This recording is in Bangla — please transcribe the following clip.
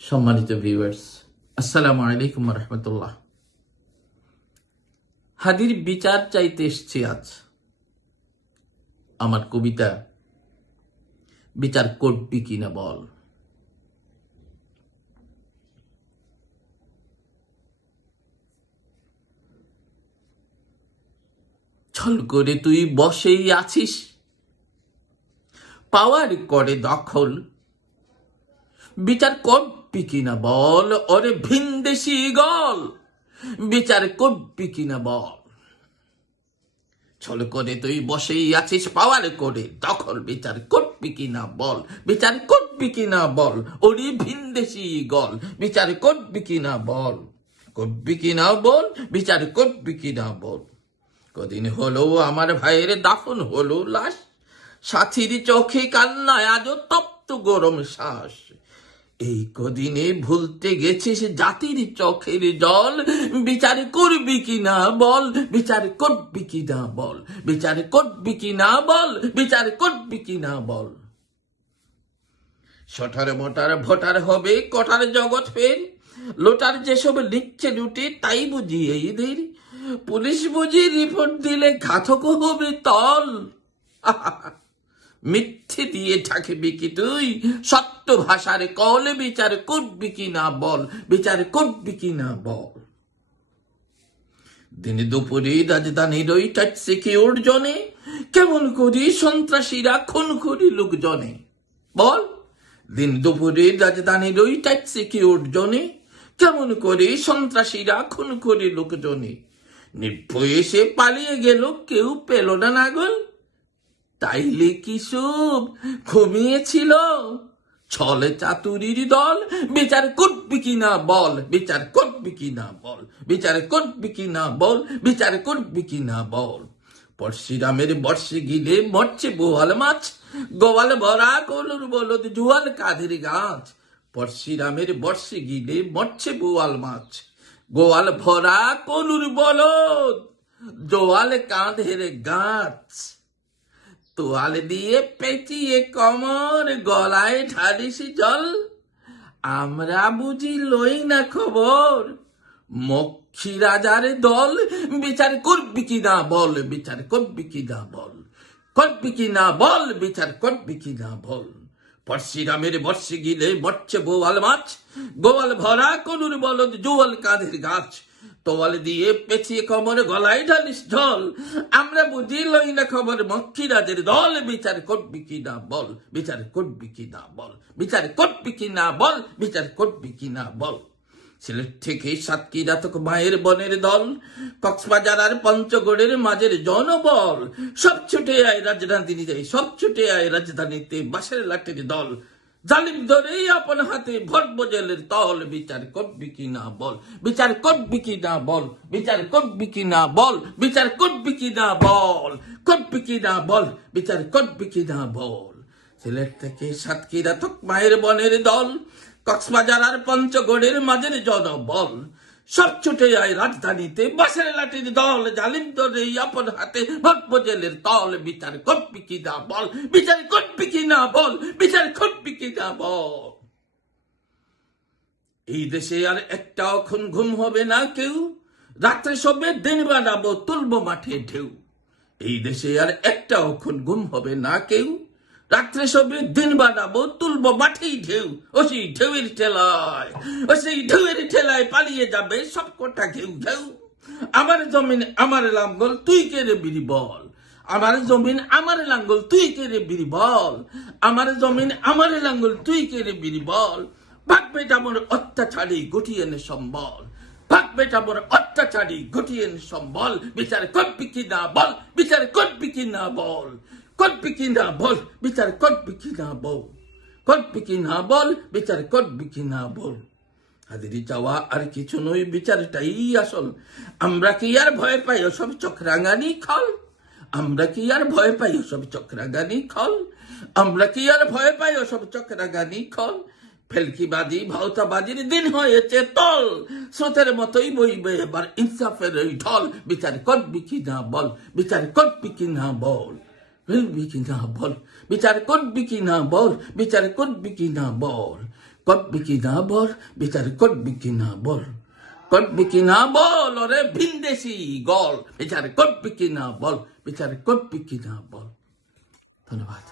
সম্মানিত ভিউয়ার্স, আসসালামু আলাইকুম রহমতুল্লাহ। হাদির বিচার চাইতে এসছি আজ। আমার কবিতা বিচার করবি কিনা বল। ছল করে তুই বসেই আছিস, পাওয়ার করে দখল। বিচার করবি কিনা বল, ওরে ভিনদেশি গল। বিচার করবি কিনা বল। ছল করে তুই বসেই আছিস, পাওয়ার করে দখল। বিচার করবি কিনা বল, বিচার করবি কিনা বল। ওরে ভিনদেশি গল, বিচার করবি কিনা বল। করবি কিনা বল, বিচার করবি কিনা বল। কদিন হলো আমার ভাইয়ের দাফন হলো লাশ, সাথীর চোখে কান্নায় আজও তপ্ত গরম শ্বাস। এই কদিনে ভুলতে গেছিস জাতির চোখের জল। বিচার করবি কিনা বল, বিচার করবি কিনা বল। বিচার করবি কিনা বল, বিচার করবি কিনা বল। শটার মোটার ভোটার হবে কটার জগৎ ফের। লোটার যেসব নিচ্ছে লুটে তাই বুঝি এইদের। পুলিশ বুঝি রিপোর্ট দিলে ঘাতক হবে তল। মিথ্যে দিয়ে ঠাকবি কি তুই সত্য ভাষার কল। বিচার করবি কিনা বল, বিচার করবি কিনা বল। দিনে দুপুরে রাজধানীর ওই টাইট সিকিউর জনে কেমন করি সন্ত্রাসীরা খুন করি লোকজনে বল। দিন দুপুরে রাজধানীর ওই টাইট সিকিউর জনে কেমন করে সন্ত্রাসীরা খুন করে লোকজনে। নির্ভয়ে সে পালিয়ে গেল, কেউ পেল না নাগল। তাইলে কি সব ঘুমিয়েছিল ছলে চাতুরির দল। বিচার করবি কিনা বল, বিচার করবি কিনা বল। বিচার করবি কিনা বল, বিচার করবি কিনা বল। পরশুরামের বর্ষে গিলে মরছে বোয়াল মাছ, গোয়াল ভরা কলুর বলদ জুয়াল কাঁধের গাছ। পরশুরামের বর্ষে গিলে মরছে বোয়াল মাছ, গোয়াল ভরা কলুর বলদ জোয়াল কাঁধের গাছ। তোয়াল দিয়ে পেঁচিয়ে কমর, গলায় ঢালিস জল। আমরা বুঝি লই না খবর মক্ষী রাজার দল। বিচার করবি কিনা বল, বিচার করবি কিনা বল। করবি কিনা বল, বিচার করবি কিনা বল। পরশুরামের বর্ষে গিলে মরছে বোয়াল মাছ, গোয়াল ভরা কলুর বলদ জোয়াল কাঁধের গাছ। তোয়াল দিয়ে পেঁচিয়ে কমর, গলায় ঢালিস জল। আমরা বুঝি লই না খবর মক্ষী রাজের দল। বিচার করবি কিনা বল, বিচার করবি কিনা বল। বিচার করবি কিনা বল, বিচার করবি কিনা বল। সিলেট থেকে সাতক্ষীরা তক মায়ের বনের দল, কক্সবাজার আর পঞ্চগড়ের মাঝের জনবল। সব ছুটে আয় রাজধানীতে, সব ছুটে আয় রাজধানীতে বাঁশের লাঠির দল। জালিম ধরেই আপন হাতে ভরব জেলের তল। বিচার করবি কিনা বল, বিচার করবি কিনা বল। বিচার করবি কিনা বল, বিচার করবি কিনা বল। করবি কিনা বল, বিচার করবি কিনা বল। সিলেট থেকে সাতক্ষীরা তক মায়ের বনের দল, কক্সবাজার আর পঞ্চগড়ের মাঝের জনবল। সব ছুটে আয় রাজধানীতে বাঁশের লাঠির দল। জালিম ধরে আপন হাতে ভরব জেলের তল। বিচার করবি কিনা বল, বিচার করবি কিনা বল। বিচার করবি কিনা বল। এই দেশে আর একটাও খুন ঘুম হবে না কেউ, রাত্রে সবে দিন বানাবো তুলবো মাঠে ঢেউ। এই দেশে আর একটাও খুন ঘুম হবে না কেউ, রাত্রে সবে দিন বানাবো তুলবো মাঠেই ঢেউ। ও সেই ঢেউয়ের ঠেলায়, ও সেই ঢেউয়ের ঠেলায় পালিয়ে যাবে সব কটা ঘেউ ঘেউ। আমার জমিন আমার লাঙ্গল তুই কে রে বিড়ি বল। আমার জমিন আমার লাঙ্গল তুই কে রে বিড়ি বল। আমার জমিন আমার লাঙ্গল তুই কে রে বিড়ি বল। ভাগ বেটা মোর অত্যাচারী গুটিয়ে নে সম্বল। ভাগ বেটা মোর অত্যাচারী গুটিয়ে নে সম্বল। বিচার করবি কিনা বল, বিচার করবি কিনা বল। করবি কিনা বল, বিচার করবি কিনা বল। করবি কিনা বল, বিচার করবি কিনা বল। হাজিরি চাওয়া আর কিছু নই, বিচারটাই আসল। আমরা কি আর ভয় পাই ওসব চক্রাঙ্গানি খল। আমরা কি আর ভয় পাই ওসব চক্রাঙ্গানি খল। আমরা কি আর ভয় পাই ওসব চক্রাঙ্গানি খল। ফেলকিবাজি ভাওতাবাজির দিন হয়েছে তল। স্রোতের মতোই বইবে এবার ইনসাফের ওই ঢল। বিচার করবি কিনা বল, বিচার করবি কিনা বল। করবি কিনা বল, বিচার করবি কিনা বল। বিচার করবি কিনা বল। করবি কি না বল, বিচার করবি কি না বল, করবি কি না বল, ওরে ভিনদেশি গল, বিচার করবি কি না বল, বিচার করবি কি না বল। ধন্যবাদ।